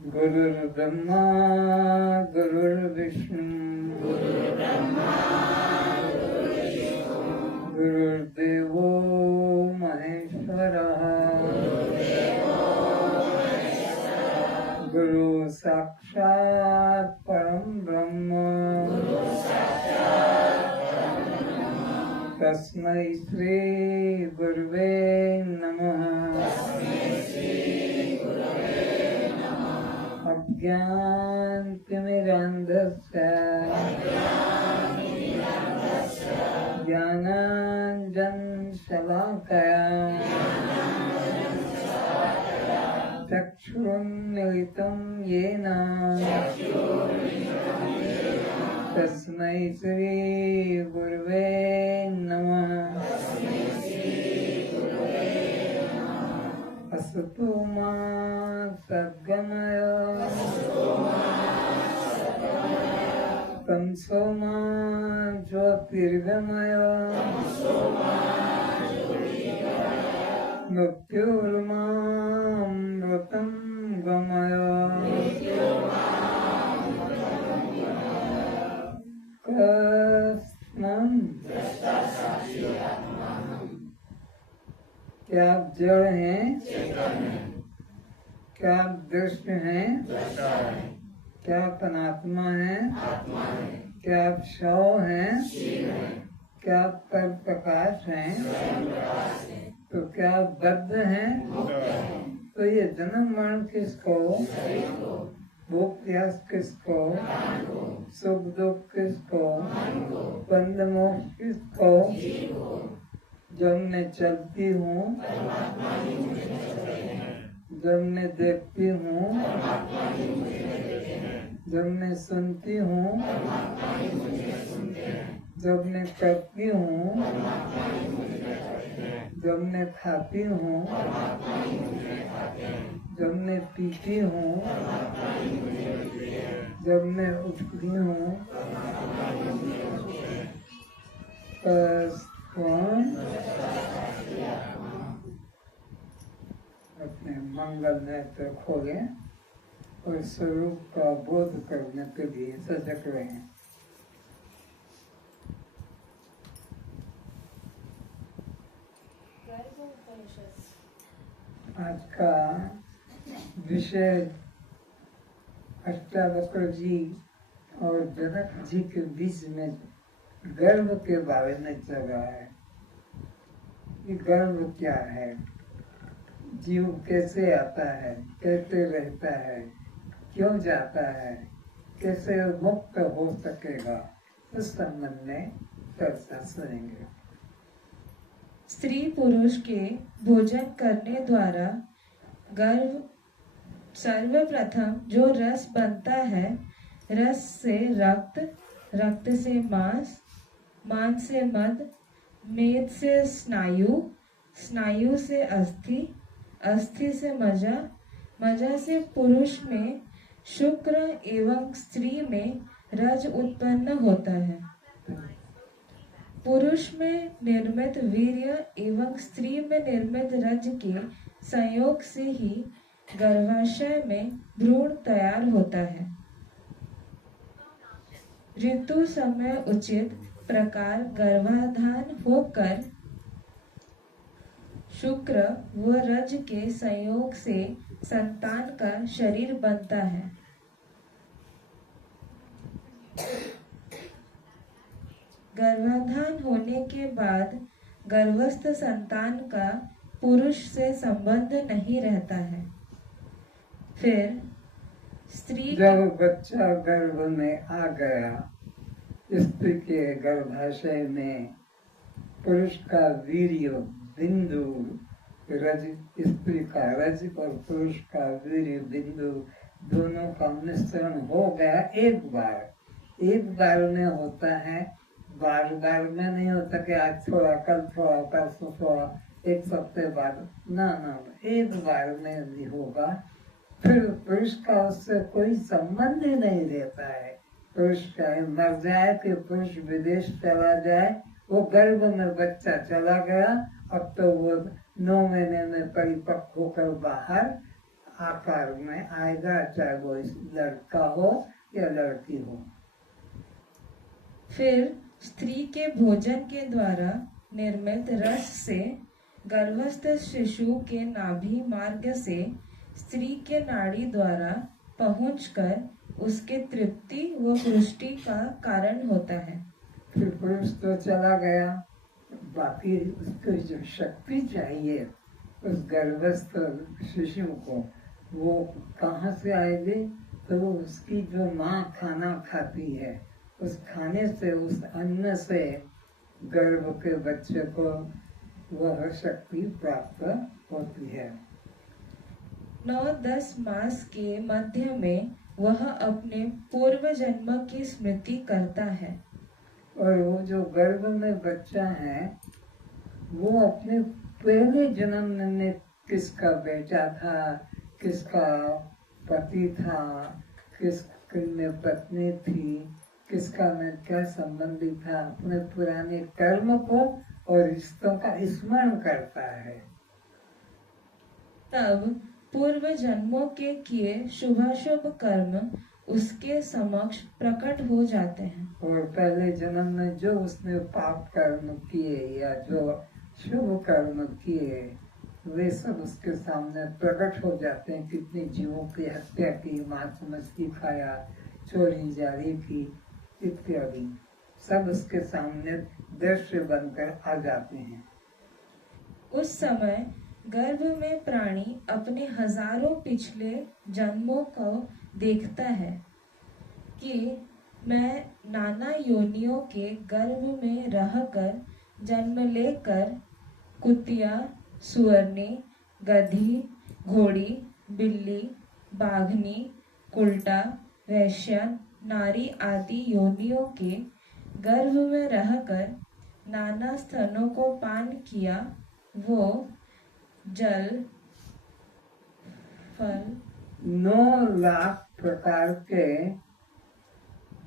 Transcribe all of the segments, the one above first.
गुरुर्ब्रह्मा गुरुर्विष्णु गुरुर्देवो महेश्वरः गुरु साक्षात् परम ब्रह्म तस्मै श्री गुरुवे नमः। अज्ञानतिमिरान्धस्य ज्ञानाञ्जनशलाकया चक्षुरुन्मिलितं येन तस्मै श्री गुरुवे नमः। असतो मा सद्गमय तमसो मा ज्योतिर्गमय मृत्युर्मामृतं गमय। कृष्णं क्या आप जड़ हैं? क्या आप दृश्य हैं? क्या आप अनात्मा हैं? क्या आप शव हैं? क्या आप पर प्रकाश हैं? तो क्या आप बद्ध हैं? तो ये जन्म मरण किसको, भूख प्यास किसको, सुख दुख किसको, बंध मोक्ष किसको? जब मैं चलती हूँ, जब मैं देखती हूँ, जब मैं सुनती हूँ, जब मैं करती हूँ, जब मैं खाती हूँ, जब मैं पीती हूँ, जब मैं उठती हूँ, अपने मंगल नेत्र खोले और स्वरूप का बोध करने के लिए सजग रहें। आज का विषय अष्टावक्र जी और जनक जी के बीच में गर्व के बारे में चल रहा है। ये गर्व क्या है, जीव कैसे आता है, कैसे रहता है, क्यों जाता है, कैसे मुक्त हो सकेगा, इस संबंध में चर्चा सुनेंगे। स्त्री पुरुष के भोजन करने द्वारा गर्भ सर्वप्रथम जो रस बनता है, रस से रक्त, रक्त से मांस, मांस से मद, मेद से स्नायु, स्नायु से अस्थि, अस्थि से मज्जा, मज्जा से पुरुष में शुक्र एवं स्त्री में रज उत्पन्न होता है। पुरुष में निर्मित वीर्य एवं स्त्री में निर्मित रज के संयोग से ही गर्भाशय में भ्रूण तैयार होता है। ऋतु समय उचित प्रकार गर्भाधान होकर शुक्र व रज के संयोग से संतान का शरीर बनता है। गर्भाधान होने के बाद गर्भस्थ संतान का पुरुष से संबंध नहीं रहता है। फिर स्त्री जब बच्चा गर्भ में आ गया, स्त्री के गर्भाशय में पुरुष का वीर्य बिंदु, रज स्त्री का रज और पुरुष का वीर्य बिंदु दोनों का मिश्रण हो गया। एक बार में होता है, बार बार में नहीं होता कि आज थोड़ा कल थोड़ा परसों थोड़ा, एक सप्ताह बाद, ना एक बार में भी होगा। फिर पुरुष का उससे कोई संबंध ही नहीं रहता है। पुरुष चाहे मर जाए कि पुरुष विदेश चला जाए, वो गर्भ में बच्चा चला गया, अब तो वो 9 महीने में परिपक्व होकर बाहर आकार में आएगा, चाहे वो लड़का हो या लड़की हो। फिर स्त्री के भोजन के द्वारा निर्मित रस से गर्भस्थ शिशु के नाभि मार्ग से स्त्री के नाड़ी द्वारा पहुंचकर उसके तृप्ति व पुष्टि का कारण होता है। फिर पुरुष तो चला गया, बाकी उसको जो शक्ति चाहिए उस गर्भस्थ शिशु को, वो कहाँ से आएगी? तो वो उसकी जो माँ खाना खाती है, उस खाने से, उस अन्न से गर्भ के बच्चे को वह शक्ति प्राप्त होती है। 9-10 मास के मध्य में वह अपने पूर्व जन्म की स्मृति करता है। और वो जो गर्भ में बच्चा है, वो अपने पहले जन्म में किसका बेटा था, किसका पति था, किसकी में पत्नी थी, किसका में क्या संबंधी था, अपने पुराने कर्म को और रिश्तों का स्मरण करता है। तब पूर्व जन्मों के किए शुभाशुभ कर्म उसके समक्ष प्रकट हो जाते हैं। और पहले जन्म में जो उसने पाप कर्म किए या जो शुभ कर्म किए, वे सब उसके सामने प्रकट हो जाते हैं। कितने जीवों की हत्या की, मांस मछली खाया, चोरी जारी की इत्यादि, सब उसके सामने दृश्य बनकर आ जाते हैं। उस समय गर्भ में प्राणी अपने हजारों पिछले जन्मों को देखता है कि मैं नाना योनियों के गर्भ में रहकर जन्म लेकर कुतिया, सुअरनी, गधी, घोड़ी, बिल्ली, बाघनी, उल्टा, वैश्या, नारी आदि योनियों के गर्भ में रहकर नाना स्तनों को पान किया। वो जल, फल, 9 लाख प्रकार के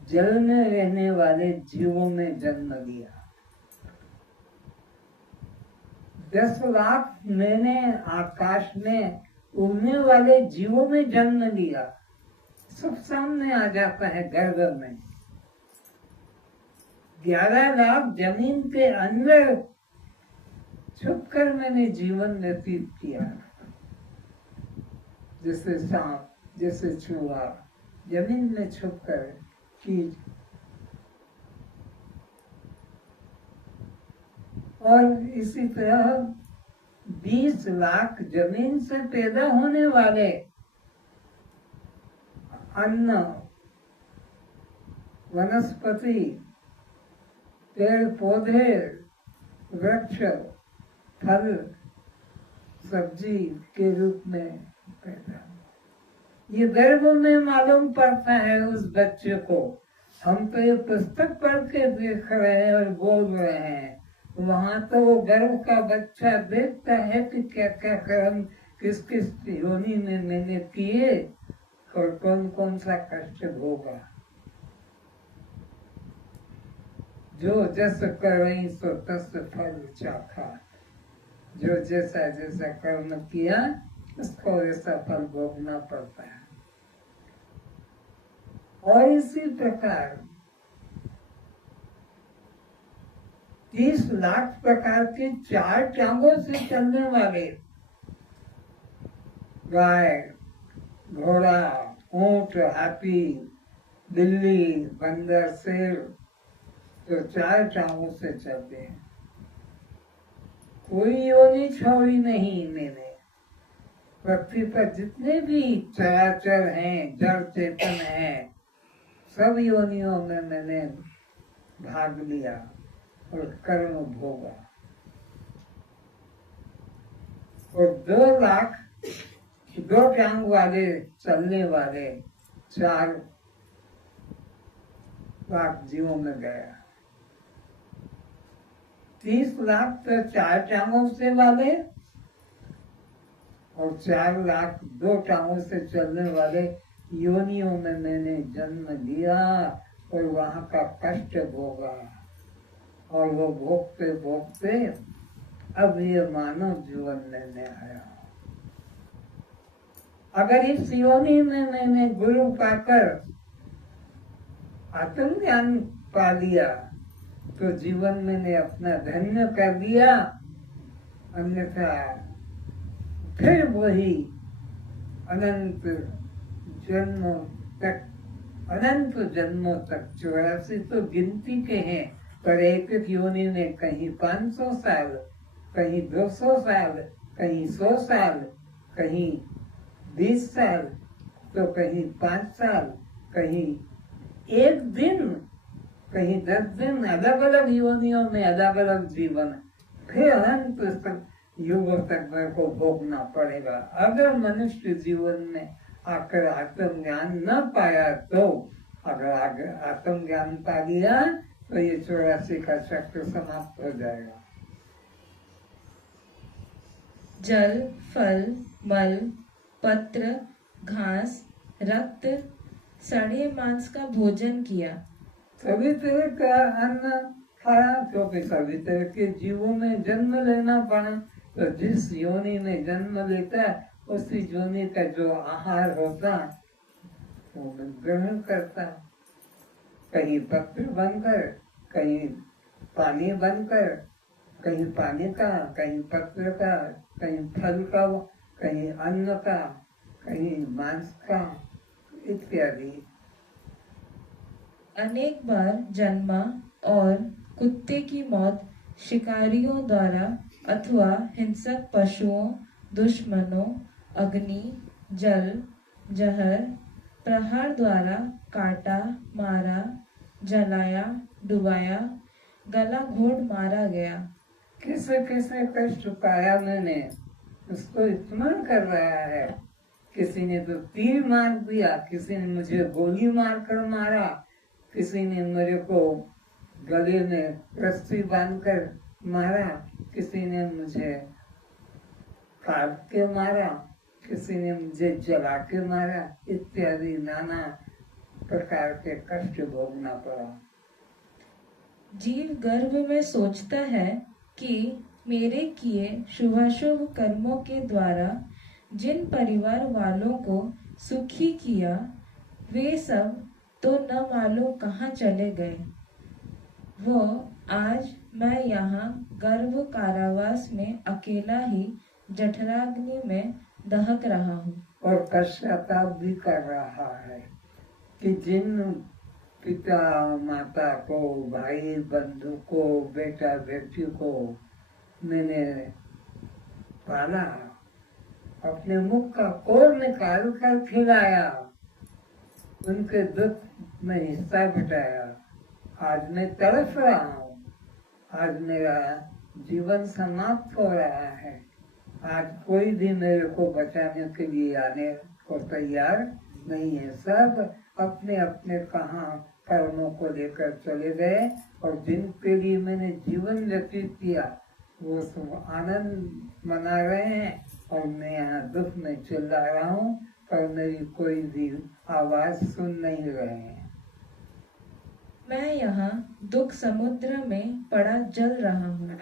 जल में रहने वाले जीवों में जन्म लिया। 10 लाख मैंने आकाश में उड़ने वाले जीवों में जन्म लिया। सब सामने आ जाता है गर्भ में। 11 लाख जमीन के अंदर छुपकर मैंने जीवन व्यतीत किया। जैसे सांप, जैसे चूहा, जमीन में छुपकर चीज। और इसी तरह 20 लाख जमीन से पैदा होने वाले अन्न, वनस्पति, पेड़ पौधे, वृक्ष, फल, सब्जी के रूप में पैदा। ये गर्भ में मालूम पड़ता है उस बच्चे को। हम तो ये पुस्तक पढ़ के देख रहे हैं और बोल रहे हैं, वहां तो वो गर्भ का बच्चा देखता है कि क्या क्या कर्म किस किस योनि में मैंने किए और कौन कौन सा कष्ट भोगा। जो जस करई सो तस फल चाखा। जो जैसा जैसा कर्म किया उसको ऐसा फल भोगना पड़ता है। और इसी प्रकार 30 लाख प्रकार के 4 टांगों से चलने वाले गाय, घोड़ा, ऊंट, हाथी, बिल्ली, बंदर, शेर, तो 4 टांगों से चलते हैं। कोई योनि छोड़ी नहीं मैंने। पृथ्वी पर जितने भी चराचर हैं, जड़ चेतन हैं, सब योनियों में मैंने भाग लिया और कर्म भोगा। और 2 लाख 2 टांग वाले चलने वाले 4 लाख जीवों में गया। 30 लाख तो 4 टांगों से वाले और 4 लाख 2 टांगों से चलने वाले योनियों में मैंने जन्म लिया और वहां का कष्ट भोगा। और वो भोगते भोगते अब ये मानव जीवन में आया। अगर इस योनि में मैंने गुरु पाकर आत्मज्ञान पा लिया तो जीवन मैंने अपना धन्य कर दिया, अन्यथा फिर वही अनंत जन्मों तक, अनंत जन्मों तक, 84 तो गिनती के हैं, पर एक एक योनि में कहीं 500 साल, कहीं 200 साल, कहीं 100 साल, कहीं 20 साल, तो कहीं 5 साल, कहीं 1 दिन, कहीं 10 दिन, अलग अलग योनियों में अलग अलग जीवन, फिर अनंत तक युगों तक मेरे को भोगना पड़ेगा। अगर मनुष्य जीवन में आकर आत्मज्ञान न पाया तो, अगर आत्मज्ञान पा लिया तो ये 84 का चक्र समाप्त हो जाएगा। जल, फल, मल, पत्र, घास, रक्त, सड़े मांस का भोजन किया। सभी तरह का अन्न खाया, क्योंकि सभी तरह के जीवों में जन्म लेना पड़ा, तो जिस योनि में जन्म लेता उसी योनि का जो आहार होता वो मैं ग्रहण करता, कहीं पत्र बनकर, कहीं पानी बनकर, कहीं पानी का, कहीं पत्र का, कहीं फल का, कहीं अन्न का, कहीं मांस का इत्यादि। अनेक बार जन्मा और कुत्ते की मौत शिकारियों द्वारा अथवा हिंसक पशुओं, दुश्मनों, अग्नि, जल, जहर, प्रहार द्वारा काटा, मारा, जलाया, डुबाया, गला घोट मारा गया। किसे किसे कष्ट पाया मैंने, उसको स्मरण कर रहा है। किसी ने तो तीर मार दिया, किसी ने मुझे गोली मार कर मारा, किसी ने मेरे को गले में रस्सी बांधकर मारा, किसी ने मुझे काट के मारा, किसी ने मुझे जला के मारा, इत्यादि नाना प्रकार के कष्ट भोगना पड़ा। जीव गर्भ में सोचता है कि मेरे किए शुभाशुभ कर्मों के द्वारा जिन परिवार वालों को सुखी किया वे सब तो न मालूम कहाँ चले गए। वो आज मैं यहाँ गर्भ कारावास में अकेला ही जठराग्नि में दहक रहा हूँ और पश्चाताप भी कर रहा है कि जिन पिता माता को, भाई बंधु को, बेटा बेटी को मैंने पाला, अपने मुख का कोर निकाल कर खिलाया, उनके दुख में हिस्सा बटाया, आज मैं तड़प रहा हूँ, आज मेरा जीवन समाप्त हो रहा है, आज कोई भी मेरे को बचाने के लिए आने को तैयार नहीं है। सब अपने अपने कहाँ कर्मों को लेकर चले गए, और जिनके लिए मैंने जीवन व्यतीत किया वो सब आनंद मना रहे हैं, और मैं यहाँ दुख में चिल्ला रहा हूँ, पर मेरी कोई भी आवाज सुन नहीं रहे हैं। मैं यहाँ दुख समुद्र में पड़ा जल रहा हूँ।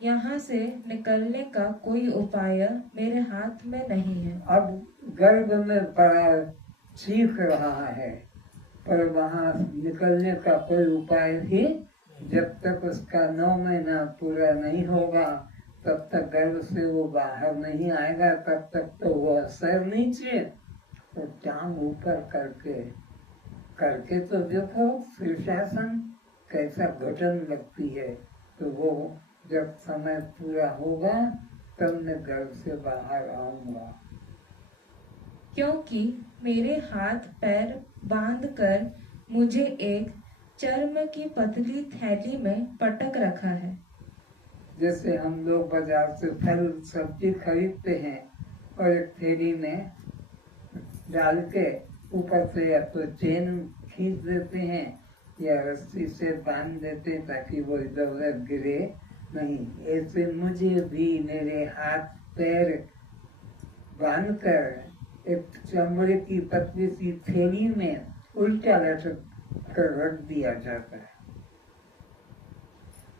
यहाँ से निकलने का कोई उपाय मेरे हाथ में नहीं है। अब गर्भ में पड़ा चीख रहा है, पर वहाँ निकलने का कोई उपाय भी, जब तक उसका 9 महीना पूरा नहीं होगा तब तक गर्भ से वो बाहर नहीं आएगा, तब तक तो वो सर नीचे तो टांग ऊपर करके तो देखो शीर्षासन कैसा घुटन लगती है। तो वो जब समय पूरा होगा तब मैं गर्भ से बाहर आऊंगा। क्योंकि मेरे हाथ पैर बांधकर मुझे एक चर्म की पतली थैली में पटक रखा है। जैसे हम लोग बाजार से फल सब्जी खरीदते हैं और एक थैली में डाल के ऊपर से या तो चेन खींच देते हैं या रस्सी से बांध देते हैं ताकि वो इधर उधर गिरे नहीं, ऐसे मुझे भी मेरे हाथ पैर बांधकर एक चमड़े की पतली सी थैली में उल्टा लटक कर रख दिया जाता है।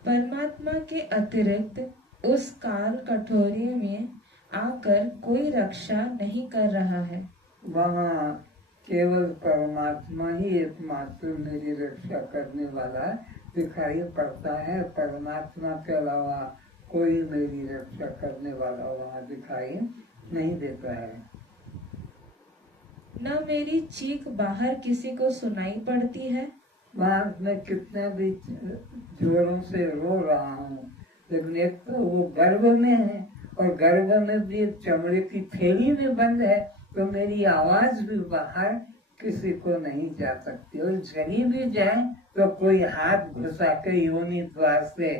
परमात्मा के अतिरिक्त उस काल कठोरी में आकर कोई रक्षा नहीं कर रहा है। वहाँ केवल परमात्मा ही एकमात्र मेरी रक्षा करने वाला दिखाई पड़ता है। परमात्मा के अलावा कोई मेरी रक्षा करने वाला वहाँ दिखाई नहीं देता है। न मेरी चीख बाहर किसी को सुनाई पड़ती है। वहाँ मैं कितना भी जोरों से रो रहा हूँ, लेकिन एक तो वो गर्भ में है और गर्भ में भी एक चमड़े की थैली में बंद है, तो मेरी आवाज भी बाहर किसी को नहीं जा सकती। और चली भी जाए तो कोई हाथ घुसा के योनि द्वार से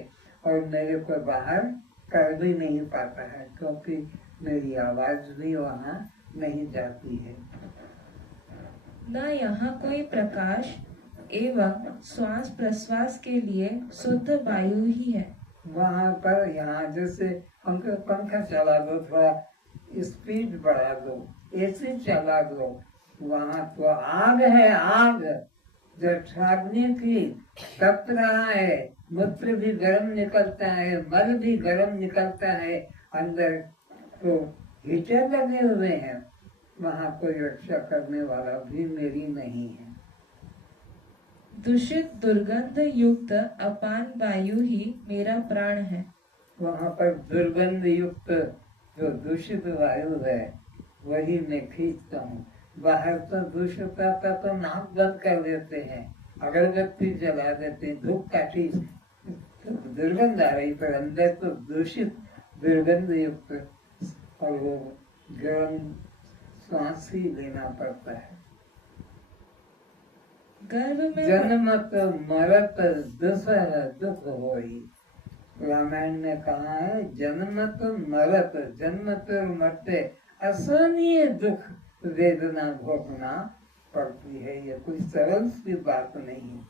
और मेरे को बाहर कर भी नहीं पाता है, क्योंकि मेरी आवाज भी वहाँ नहीं जाती है। न यहाँ कोई प्रकाश एवं श्वास प्रश्वास के लिए शुद्ध वायु ही है। वहाँ पर यहाँ जैसे पंखा चला दो, थोड़ा स्पीड बढ़ा दो, एसी चला दो, वहाँ तो आग है, आग जो छागने की तप रहा है, मूत्र भी गर्म निकलता है, मल भी गर्म निकलता है, अंदर तो हीटर लगे हुए हैं। वहाँ कोई रक्षा करने वाला भी मेरी नहीं है। दूषित दुर्गंध युक्त अपान वायु ही मेरा प्राण है। वहाँ पर दुर्गंध युक्त जो दूषित वायु है वही मैं खींचता हूँ। बाहर तो दूषित आता तो नाक बंद कर देते हैं, अगरबत्ती जला देते हैं, धूप काटी तो दुर्गंध आ रही, पर अंदर तो दूषित दुर्गंध युक्त और वो गर्म सांस ही लेना पड़ता है। गर्भ में जन्मत मरत दुसह दुख होई। रामायण ने कहा है जन्मत मरत, जन्मत और मरते असहनीय दुख वेदना भोगना पड़ती है। ये कोई सरल सी बात नहीं है।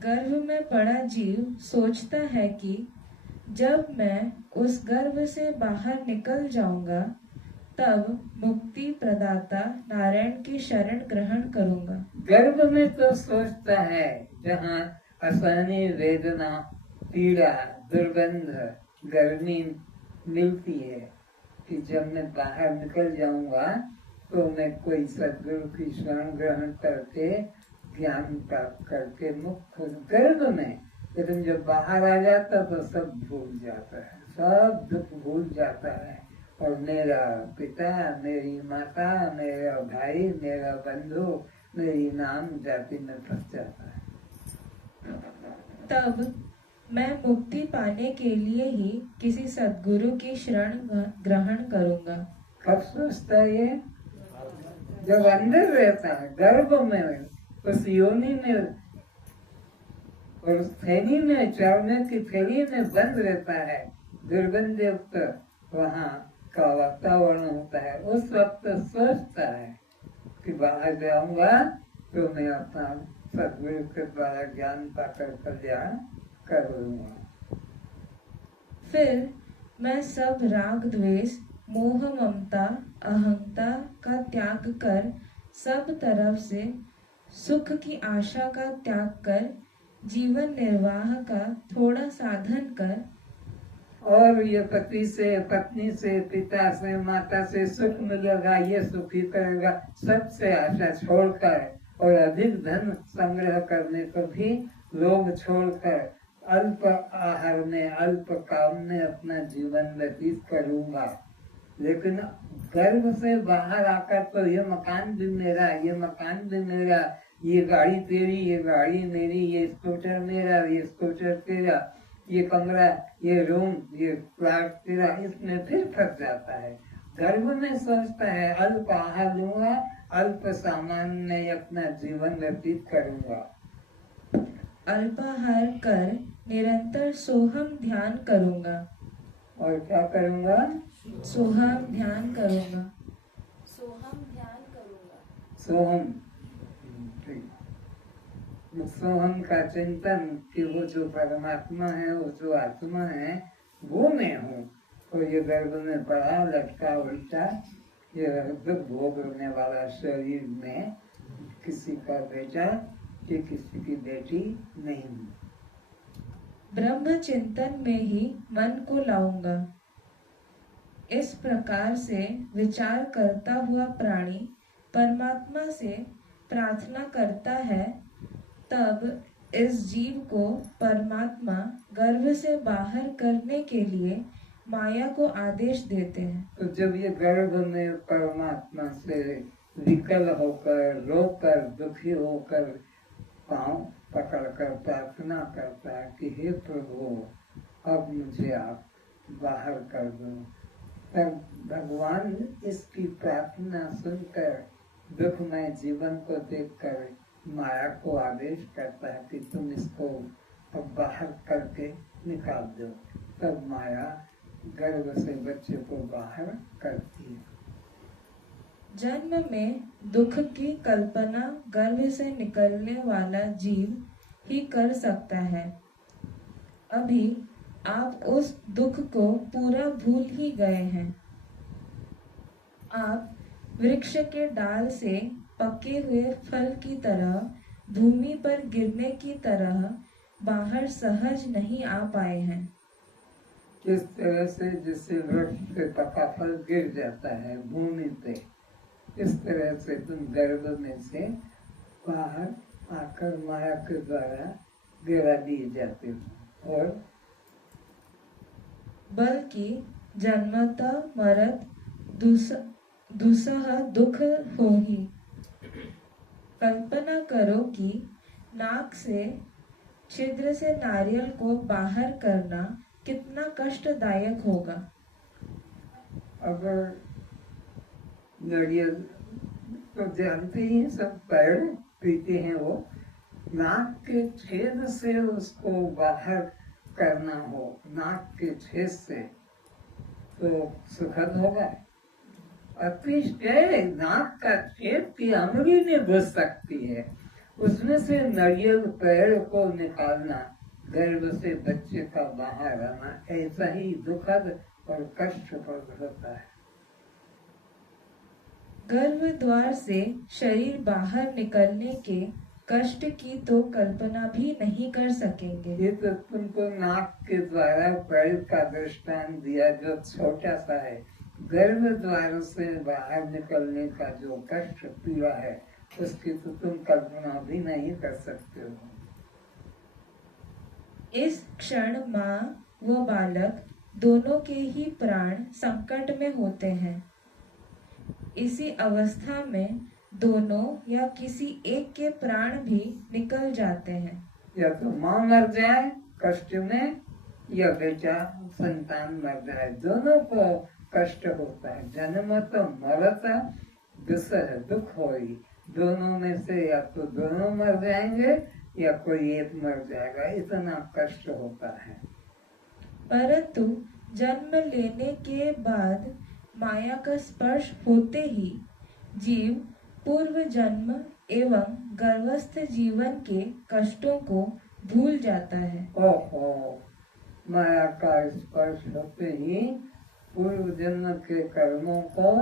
गर्भ में पड़ा जीव सोचता है कि जब मैं उस गर्भ से बाहर निकल जाऊंगा तब मुक्ति प्रदाता नारायण की शरण ग्रहण करूंगा। गर्भ में तो सोचता है जहाँ असहनीय वेदना, पीड़ा, दुर्गंध, गर्मी मिलती है कि जब मैं बाहर निकल जाऊंगा तो मैं कोई सद्गुरु की शरण ग्रहण करके ज्ञान प्राप्त करके मुक्त हो। गर्भ में, लेकिन जब बाहर आ जाता तो सब भूल जाता है, सब दुख भूल जाता है और मेरा पिता, मेरी माता, मेरा भाई, मेरा बंधु, मेरी नाम जाति में फंस जाता है। तब मैं मुक्ति पाने के लिए ही किसी सद्गुरु की शरण ग्रहण करूंगा। कब सोचता है ये? जब अंदर रहता है, गर्भ में, उस योनि में और उस थैली में, चढ़ने की थैली में बंद रहता है, दुर्गंध युक्त वहाँ का वातावरण होता है। उस वक्त सोचता है कि बाहर जाऊंगा तो मैं अपना सद्गुरु के द्वारा ज्ञान पाकर कल्याण कर लूंगा। फिर मैं सब राग द्वेष, मोह ममता, अहंता का त्याग कर सब तरफ से सुख की आशा का त्याग कर जीवन निर्वाह का थोड़ा साधन कर और ये पति से, पत्नी से, पिता से, माता से सुख मिलेगा, ये सुखी करेगा, सबसे आशा छोड़कर और अधिक धन संग्रह करने को भी लोभ छोड़कर अल्प आहार में, अल्प काम में अपना जीवन व्यतीत करूंगा। लेकिन गर्भ से बाहर आकर तो ये मकान भी मेरा, ये मकान भी मेरा, ये गाड़ी तेरी, ये गाड़ी मेरी, ये स्कूटर मेरा, ये स्कूटर तेरा, ये कमरा, ये रूम, ये फ्लैट तेरा, इसमें फिर फंस जाता है। गर्भ में सोचता है अल्प आहार लूंगा, अल्प सामान में अपना जीवन व्यतीत करूंगा। अल्पाहार कर निरंतर सोहम ध्यान करूंगा। और क्या करूंगा? सोहम ध्यान करूंगा। सोहम, सोहम का चिंतन कि वो जो परमात्मा है, वो जो आत्मा है, वो मैं हूँ। तो ये गर्भ में पड़ा लटका उल्टा ये दुख भोगने वाला शरीर में किसी का बेटा कि किसी की बेटी नहीं हूँ। ब्रह्म चिंतन में ही मन को लाऊंगा। इस प्रकार से विचार करता हुआ प्राणी परमात्मा से प्रार्थना करता है, तब इस जीव को परमात्मा गर्भ से बाहर करने के लिए माया को आदेश देते हैं। तो जब ये गर्भ में परमात्मा से विकल होकर, रोकर, दुखी होकर पांव पकड़कर प्रार्थना करता है कि हे प्रभु, अब मुझे आप बाहर कर दो, तब भगवान इसकी प्रार्थना सुनकर दुखमय जीवन को देखकर माया को आदेश करता है कि तुम इसको अब बाहर करके निकाल दो। तब माया गर्भ से बच्चे को बाहर करती है। जन्म में दुख की कल्पना गर्भ से निकलने वाला जीव ही कर सकता है। अभी आप उस दुख को पूरा भूल ही गए हैं। आप वृक्ष के डाल से पके हुए फल की तरह, भूमि पर गिरने की तरह बाहर सहज नहीं आ पाए हैं। किस तरह से जैसे वृक्ष से पका फल गिर जाता है भूमि पे, इस तरह से तुम गर्भ में से बाहर आकर माया के द्वारा गिरा दिए जाते हो। और बल्कि जन्मता मरत दुसह दुख हो ही। कल्पना करो कि नाक से छिद्र से नारियल को बाहर करना कितना कष्टदायक होगा। अगर नारियल तो जानते ही सब पेड़ पीते हैं, वो नाक के छेद से उसको बाहर करना हो, नाक के छेद से, तो सुखद होगा। अतिश नाक का छेद की अंगुली में घुस सकती है, उसमें से नारियल पेड़ को निकालना, गर्भ से बच्चे का बाहर आना, ऐसा ही दुखद और कष्टप्रद होता है। गर्भ द्वार से शरीर बाहर निकलने के कष्ट की तो कल्पना भी नहीं कर सकेंगे। ये तो तुमको नाक के द्वारा पेड़ का दृष्टांत दिया जो छोटा सा है। गर्भ द्वार से बाहर निकलने का जो कष्ट पीड़ा है, उसकी तो तुम कल्पना भी नहीं कर सकते हो। इस क्षण माँ व बालक दोनों के ही प्राण संकट में होते हैं। इसी अवस्था में दोनों या किसी एक के प्राण भी निकल जाते हैं। या तो माँ मर जाए कष्ट में, या बेटा संतान मर जाए, दोनों को कष्ट होता है। जन्म तो मरता दुसह दुख होई, दोनों में से या तो दोनों मर जाएंगे या कोई एक मर जाएगा, इतना कष्ट होता है। परंतु जन्म लेने के बाद माया का स्पर्श होते ही जीव पूर्व जन्म एवं गर्भस्थ जीवन के कष्टों को भूल जाता है। ओहो, माया का स्पर्श होते ही पूर्व जन्म के कर्मों को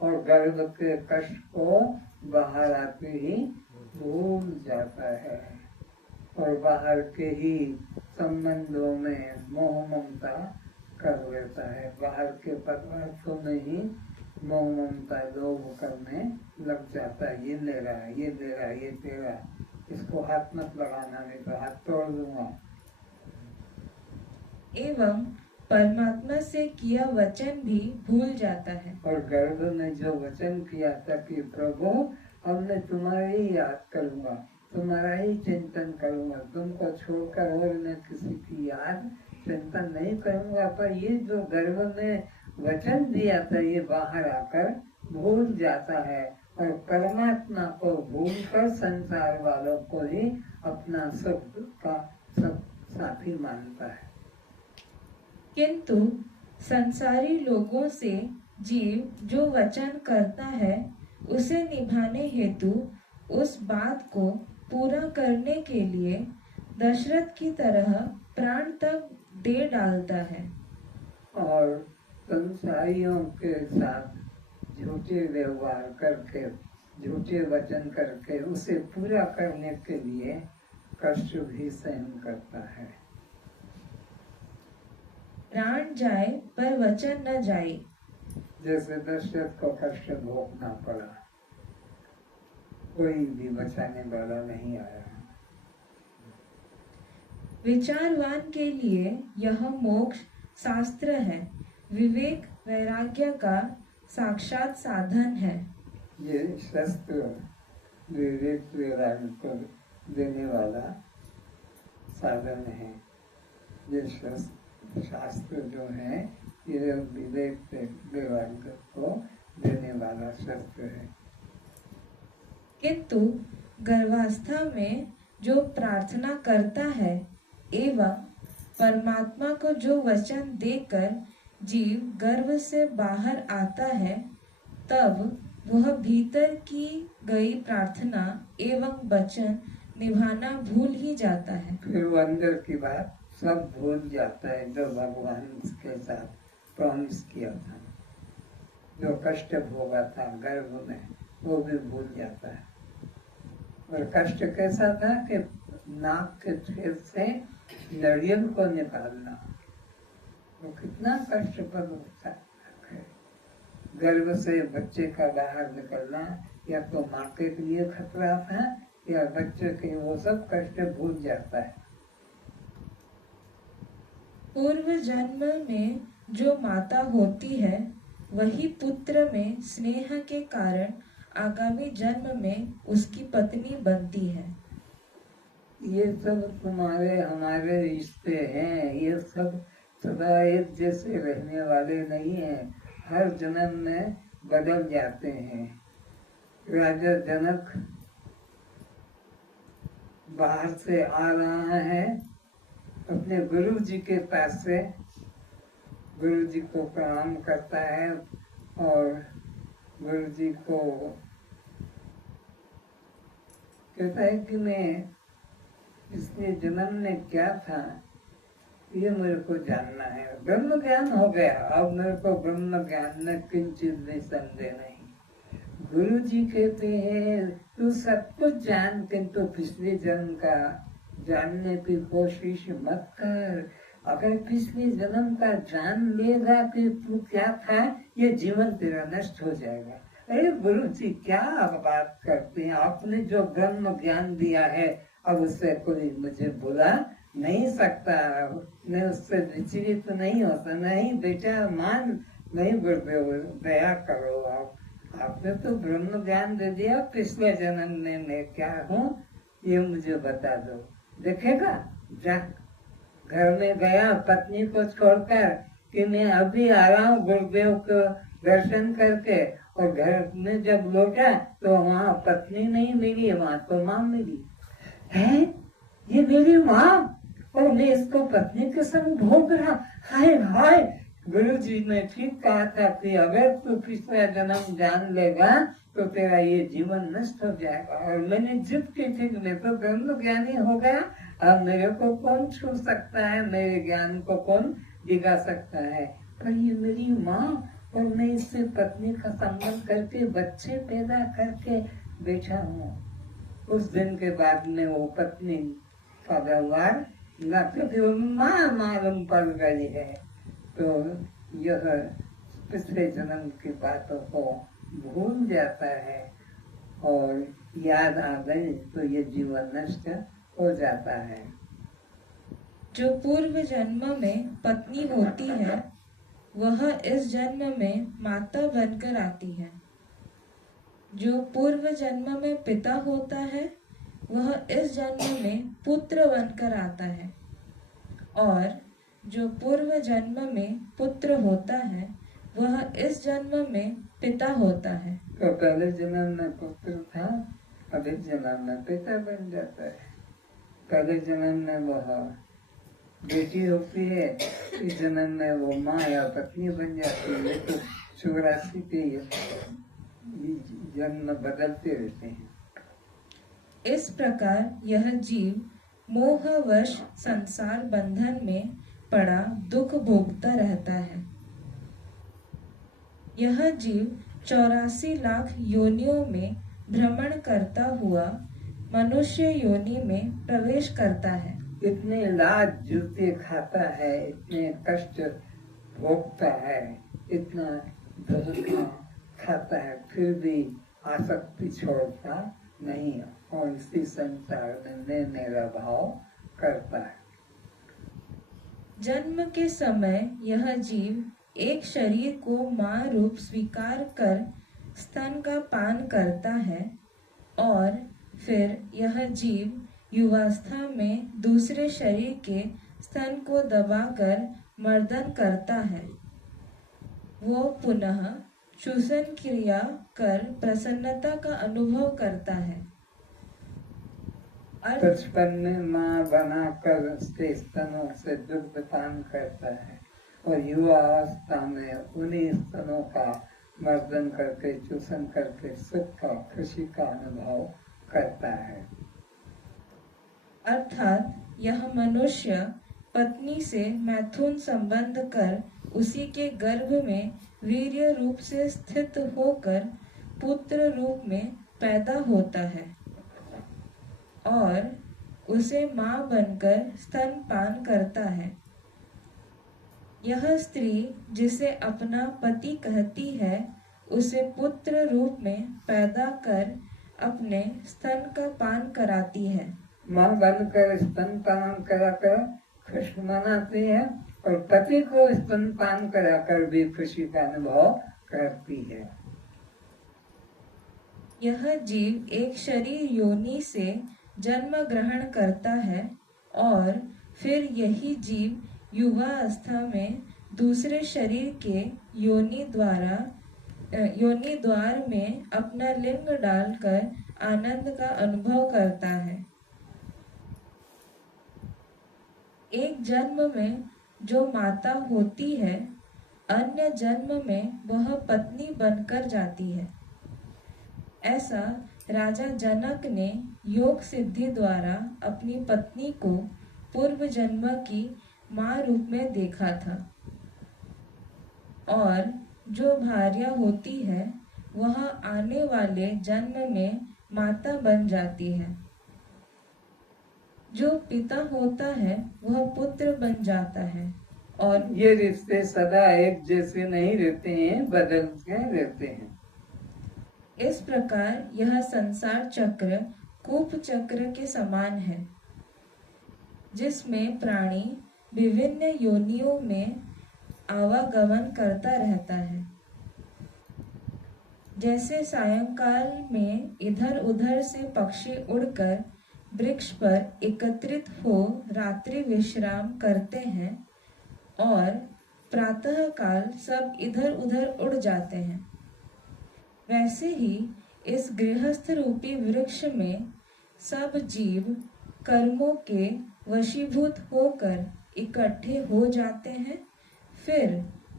और गर्भ के कष्ट को बाहर आते ही भूल जाता है, और बाहर के ही संबंधों में मोह ममता कर लेता है। बाहर के पदार्थों में ही मोह ममता लोभ करने लग जाता है। ये ले रहा है, ये दे रहा है, ये तेरा, इसको हाथ मत लगाना, नहीं तो हाथ तोड़ दूंगा। एवं परमात्मा से किया वचन भी भूल जाता है। और गर्भ ने जो वचन किया था कि प्रभु अब मैं तुम्हारा ही याद करूंगा, तुम्हारा ही चिंतन करूंगा, तुमको छोड़कर और मैं किसी की याद चिंतन नहीं करूंगा, पर ये जो गर्भ में वचन दिया था ये बाहर आकर भूल जाता है, और परमात्मा को भूलकर संसार वालों को ही अपना सुख का सब साथी मानता है। किंतु संसारी लोगों से जीव जो वचन करता है उसे निभाने हेतु उस बात को पूरा करने के लिए दशरथ की तरह प्राण तक दे डालता है। और संसारियों के साथ झूठे व्यवहार करके, झूठे वचन करके उसे पूरा करने के लिए कष्ट भी सहन करता है। प्राण जाए पर वचन न जाए। जैसे दशरथ को कष्ट भोगना पड़ा, कोई भी बचाने वाला नहीं आया। विचारवान के लिए यह मोक्ष शास्त्र है, विवेक वैराग्य का साक्षात साधन है। ये शास्त्र विवेक वैराग्य को देने वाला साधन है। ये शास्त्र जो है ये विवेक वैराग्य को देने वाला शास्त्र है। किंतु गर्भावस्था में जो प्रार्थना करता है एवं परमात्मा को जो वचन देकर जीव गर्भ से बाहर आता है, तब वह भीतर की गई प्रार्थना एवं वचन निभाना भूल ही जाता है। फिर वो अंदर की बात सब भूल जाता है जो भगवान के साथ प्रॉमिस किया था, जो कष्ट भोगा था गर्भ में, वो भी भूल जाता है। और कष्ट कैसा था कि नाक के छेद से नारियल को निकालना, वो कितना कष्टप्रद होता है। गर्भ से बच्चे का बाहर निकलना या तो माँ के लिए खतरा था या बच्चे के, वो सब कष्ट भूल जाता है। पूर्व जन्म में जो माता होती है वही पुत्र में स्नेह के कारण आगामी जन्म में उसकी पत्नी बनती है। ये सब तुम्हारे हमारे रिश्ते हैं, ये सब सदा एक जैसे रहने वाले नहीं हैं, हर जन्म में बदल जाते हैं। राजा जनक बाहर से आ रहा है अपने गुरु जी के पास से, गुरु जी को प्रणाम करता है और गुरु जी को कहता है कि मैं पिछले जन्म में क्या था ये मेरे को जानना है। ब्रह्म ज्ञान हो गया, अब मेरे को ब्रह्म ज्ञान में किंचित भी संदेह नहीं। गुरु जी कहते हैं तू सब कुछ जान, किंतु पिछले जन्म का जानने की कोशिश मत कर। अगर पिछले जन्म का जान लेगा कि तू क्या था, ये जीवन तेरा नष्ट हो जाएगा। अरे गुरु जी क्या बात करते हैं, आपने जो ब्रह्म ज्ञान दिया है अब उससे कोई मुझे बुला नहीं सकता, मैं उससे विचलित नहीं होता। नहीं बेटा मान, नहीं गुरुदेव दया करो, आपने तो ब्रह्म ज्ञान दे दिया, पिछले जन्म में मैं क्या हूँ ये मुझे बता दो। देखेगा जा, घर में गया पत्नी को छोड़कर कि मैं अभी आ रहा हूँ गुरुदेव को दर्शन करके, और घर में जब लौटा तो वहाँ पत्नी नहीं मिली, वहाँ तो माँ मिली। है ये मेरी माँ और मैं इसको पत्नी के संग भोग रहा, हाय हाय। गुरु जी ने ठीक कहा था कि अगर तू पिछला जन्म जान लेगा तो तेरा ये जीवन नष्ट हो जाएगा। और मैंने जिद की थी, मैं तो ब्रह्म ज्ञानी हो गया, अब मेरे को कौन छू सकता है, मेरे ज्ञान को कौन दिखा सकता है। पर ये मेरी माँ और मैं इससे पत्नी का संबंध करके बच्चे पैदा करके बैठा हूँ। उस दिन के बाद में वो पत्नी का व्यवहार न तो माँ मालूम पड़ गई है, तो यह पिछले जन्म की बातों को भूल जाता है और याद आ गई तो ये जीवन नष्ट हो जाता है। जो पूर्व जन्म में पत्नी होती है वह इस जन्म में माता बनकर आती है। जो पूर्व जन्म में पिता होता है वह इस जन्म में पुत्र बनकर आता है, और जो पूर्व जन्म में पुत्र होता है वह इस जन्म में पिता होता है। तो पहले जन्म में पुत्र था, अभी जन्म में पिता बन जाता है। पहले जन्म में वह बेटी होती है, इस जन्म में वो माँ या पत्नी बन जाती है। तो 84 के जन्म बदलते रहते हैं। इस प्रकार यह जीव मोहवश संसार बंधन में पड़ा दुख भोगता रहता है। यह जीव 84 लाख योनियों में भ्रमण करता हुआ मनुष्य योनि में प्रवेश करता है। इतने लाज जूते खाता है, इतने कष्ट भोगता है, इतना धोखा खाता है, फिर भी आसक्ति छोड़ता नहीं है और इसी संसार में मेरा भाव करता है। जन्म के समय यह जीव एक शरीर को माँ रूप स्वीकार कर स्तन का पान करता है और फिर यह जीव युवावस्था में दूसरे शरीर के स्तन को दबाकर मर्दन करता है। वो पुनः चूसन क्रिया कर प्रसन्नता का अनुभव करता है। बचपन में माँ बनाकर उसके स्तनों से दुग्ध पान करता है और युवा अवस्था में उन्हीं स्तनों का मर्दन करके चूसन करके सुख का खुशी का अनुभव करता है। अर्थात यह मनुष्य पत्नी से मैथुन संबंध कर उसी के गर्भ में वीर्य रूप से स्थित होकर पुत्र रूप में पैदा होता है और उसे मां बनकर स्तनपान करता है। यह स्त्री जिसे अपना पति कहती है उसे पुत्र रूप में पैदा कर अपने स्तन का पान कराती है। मां बनकर स्तनपान कराकर खुशी मनाती है और पति को स्तनपान कराकर भी खुशी का अनुभव करती है। यह जीव एक शरीर योनि से जन्म ग्रहण करता है और फिर यही जीव युवावस्था में दूसरे शरीर के योनि द्वार में अपना लिंग डालकर आनंद का अनुभव करता है। एक जन्म में जो माता होती है अन्य जन्म में वह पत्नी बनकर जाती है। ऐसा राजा जनक ने योग सिद्धि द्वारा अपनी पत्नी को पूर्व जन्म की मां रूप में देखा था और जो भार्या होती है वह आने वाले जन्म में माता बन जाती है। जो पिता होता है वह पुत्र बन जाता है और ये रिश्ते सदा एक जैसे नहीं रहते हैं, बदल के रहते हैं। इस प्रकार यह संसार चक्र कूप चक्र के समान है जिसमें प्राणी विभिन्न योनियों में आवागमन करता रहता है। जैसे सायंकाल में इधर उधर से पक्षी उड़कर वृक्ष पर एकत्रित हो रात्रि विश्राम करते हैं और प्रातः काल सब इधर उधर उड़ जाते हैं, वैसे ही इस गृहस्थ रूपी वृक्ष में सब जीव कर्मों के वशीभूत होकर इकट्ठे हो जाते हैं। फिर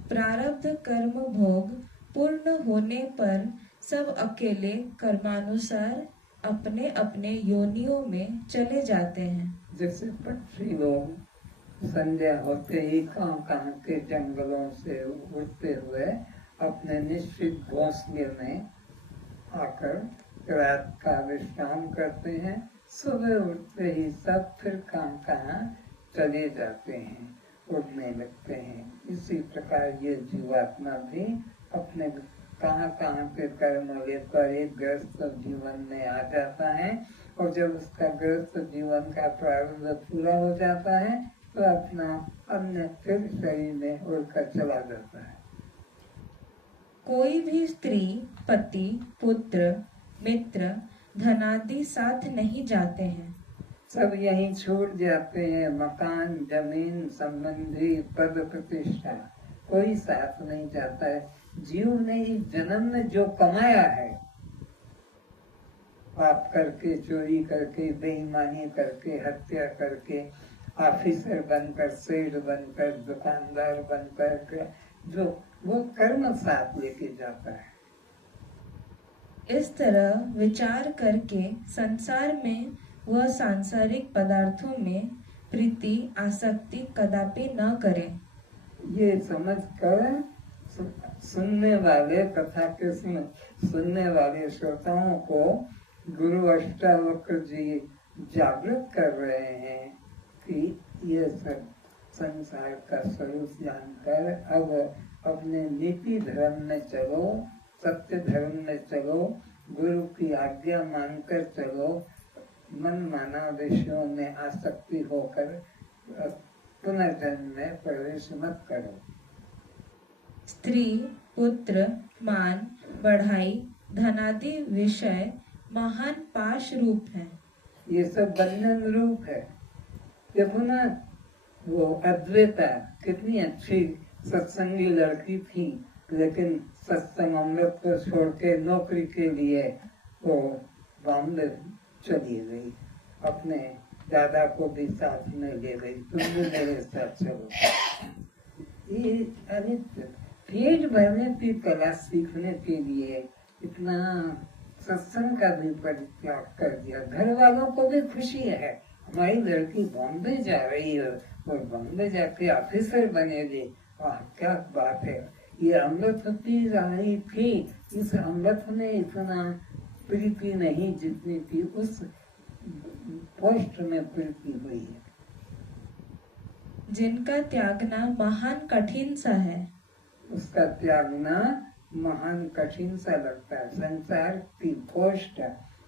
प्रारब्ध कर्म भोग पूर्ण होने पर सब अकेले कर्मानुसार अपने अपने योनियों में चले जाते हैं। जैसे पक्षी लोग संध्या होते ही कहाँ के जंगलों से उड़ते हुए अपने निश्चित घोंसले में आकर रात का विश्राम करते हैं, सुबह उठते ही सब फिर कहाँ चले जाते हैं, उड़ने लगते हैं। इसी प्रकार ये जीवात्मा भी अपने कहाँ के कर्म लेकर एक गृहस्थ जीवन में आ जाता है और जब उसका गृहस्थ जीवन का प्रारंभ पूरा हो जाता है तो अपना अन्य फिर शरीर में उड़कर चला जाता है। कोई भी स्त्री, पति, पुत्र, मित्र, धनादि साथ नहीं जाते हैं, सब यहीं छूट जाते हैं। मकान, जमीन, संबंधी, पद प्रतिष्ठा, कोई साथ नहीं जाता है। जीव ने इस जन्म में जो कमाया है, पाप करके, चोरी करके, बेईमानी करके, हत्या करके, ऑफिसर बनकर, सेठ बनकर, दुकानदार बनकर, जो वो कर्म साथ लेके जाता है। इस तरह विचार करके संसार में वह सांसारिक पदार्थों में प्रीति आसक्ति कदापि न करे। ये समझ कर सुनने वाले कथा के सुनने वाले श्रोताओं को गुरु अष्टावक्र जी जागृत कर रहे हैं कि ये सब संसार का स्वरूप जानकर अब अपने नीति धर्म में चलो, सत्य धर्म में चलो, गुरु की आज्ञा मानकर चलो, मन माना विषयों में आसक्ति होकर पुनर्जन्म में प्रवेश मत करो। स्त्री, पुत्र, मान, बढ़ाई, धनादि विषय महान पाश रूप है। ये सब बंधन रूप है। देखो ना, वो अद्वैता कितनी अच्छी सत्संगी लड़की थी, लेकिन सत्संग अमृत को छोड़ के नौकरी के लिए वो बॉम्बे चली गई, अपने दादा को भी साथ में ले गई, तुम भी मेरे साथ चलो। ये अनित्य पेट भरने की कला सीखने के लिए इतना सत्संग का भी परित्याग कर दिया। घर वालों को भी खुशी है, हमारी लड़की बॉम्बे जा रही है और बॉम्बे जाके ऑफिसर बनेगी, वाह क्या बात है। ये अमृत पी रही थी, इस अमृत में इतना प्रीति नहीं जितनी थी उस पोस्ट में प्रीति हुई है। जिनका त्यागना महान कठिन सा है, उसका त्यागना महान कठिन सा लगता है। संसार की पोस्ट,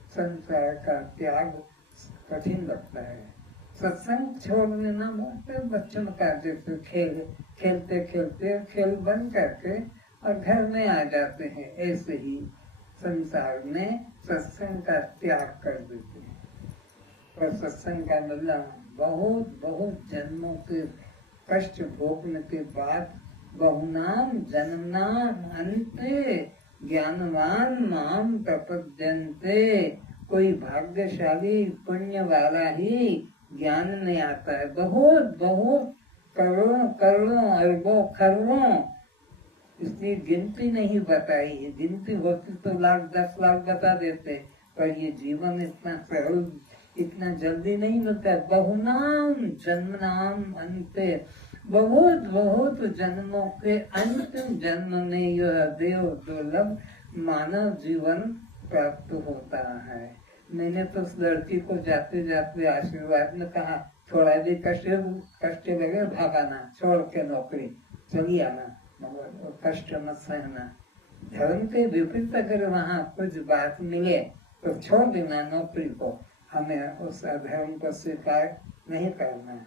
संसार का त्याग कठिन लगता है। सत्संग छोड़ देना बच्चों का, जैसे खेलते खेलते खेल बंद करके और घर में आ जाते हैं, ऐसे ही संसार में सत्संग का त्याग कर देते हैं। और सत्संग का मतलब बहुत बहुत जन्मों के कष्ट भोगने के बाद बहुनाम जन्मनाम अंते ज्ञानवान माम प्रपद्यन्ते। कोई भाग्यशाली पुण्य वाला ही ज्ञान में आता है। बहुत बहुत करोड़ों करोड़ों अरबों खरबों, इसलिए गिनती नहीं बताई है। गिनती होती तो लाख 10 लाख बता देते, पर ये जीवन इतना सरल, इतना जल्दी नहीं मिलता। बहुनाम जन्मनाम अंते, बहुत बहुत जन्मों के अंतिम जन्म में यह देव दुर्लभ मानव जीवन प्राप्त होता है। मैंने तो उस लड़की को जाते जाते आशीर्वाद में कहा, थोड़ा भी कष्ट लगे भागाना, छोड़ के नौकरी चली आना, मगर कष्ट मत सहना। धर्म के विपरीत अगर वहाँ कुछ बात मिले तो छोड़ देना नौकरी को, हमें उस अधर्म को स्वीकार नहीं करना।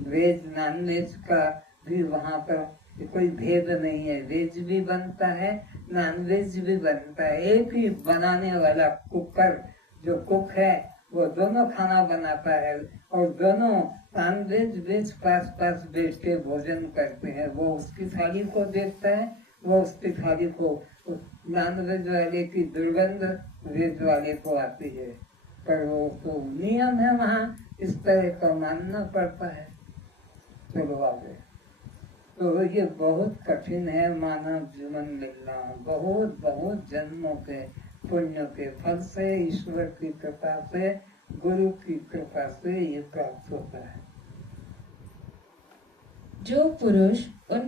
वेज नॉन वेज का भी वहाँ पर कोई भेद नहीं है, वेज भी बनता है, नॉन वेज भी बनता है। एक ही बनाने वाला कुकर, जो कुक है वो दोनों खाना बनाता है, और दोनों नॉन वेज वेज पास पास बैठ के भोजन करते हैं। वो उसकी थाली को देखता है, वो उसकी थाली को, नॉन वेज वाले की दुर्गंध वेज वाले को आती है, पर वो तो नियम है वहाँ, इस तरह का मानना पड़ता है। चलो आगे। तो ये बहुत कठिन है मानव जीवन मिलना, बहुत बहुत जन्मों के पुण्य के फल से, ईश्वर की कृपा से, गुरु की कृपा से ये प्राप्त होता है। जो पुरुष उन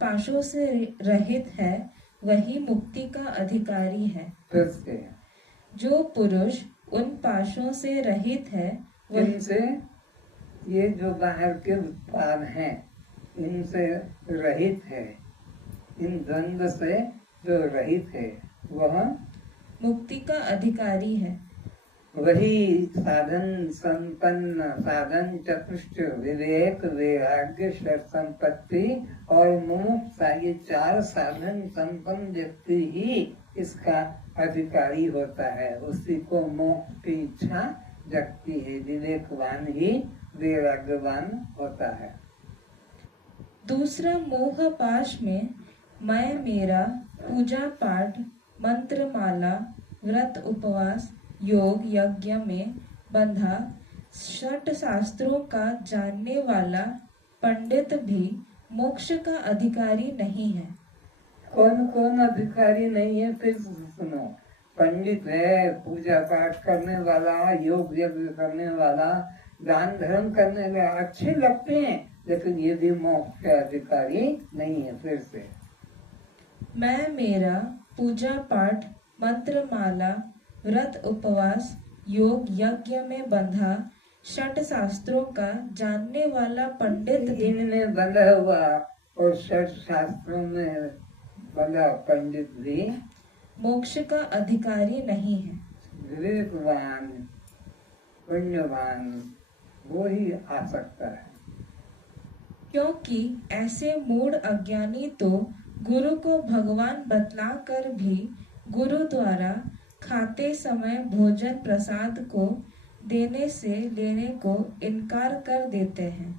पाशों से रहित है वही मुक्ति का अधिकारी है। फिर से जो पुरुष उन पाशों से रहित है इनसे, ये जो बाहर के उत्पाद हैं इनसे रहित है, इन द्वंद्व से जो रहित है वह मुक्ति का अधिकारी है। वही साधन संपन्न, साधन चतुष्ट, विवेक, वैराग्य, संपत्ति और मुमुक्षा, ये 4 साधन संपन्न व्यक्ति ही इसका अधिकारी होता है। उसी को मोक्ष की इच्छा जगती है। विवेकवान ही वैराग्यवान होता है। दूसरा मोह पाश में मैं मेरा, पूजा पाठ, मंत्र माला, व्रत उपवास, योग यज्ञ में बंधा, 6 शास्त्रों का जानने वाला पंडित भी मोक्ष का अधिकारी नहीं है। कौन कौन अधिकारी नहीं है? फिर सुनो, पंडित है, पूजा पाठ करने वाला, योग यज्ञ करने वाला, दान धर्म करने वाला, अच्छे लगते हैं, लेकिन ये भी मोक्ष के अधिकारी नहीं है। फिर से मैं मेरा, पूजा पाठ, मंत्र माला, व्रत उपवास, योग यज्ञ में बंधा, षट शास्त्रों का जानने वाला पंडित दिन इनमें बंधा हुआ और षट शास्त्रों में बंधा पंडित भी मोक्ष का अधिकारी नहीं है। विवेकवान पुण्यवान वो ही आ सकता है। क्योंकि ऐसे मूढ़ अज्ञानी तो गुरु को भगवान बतलाकर भी गुरु द्वारा खाते समय भोजन प्रसाद को देने से लेने को इनकार कर देते हैं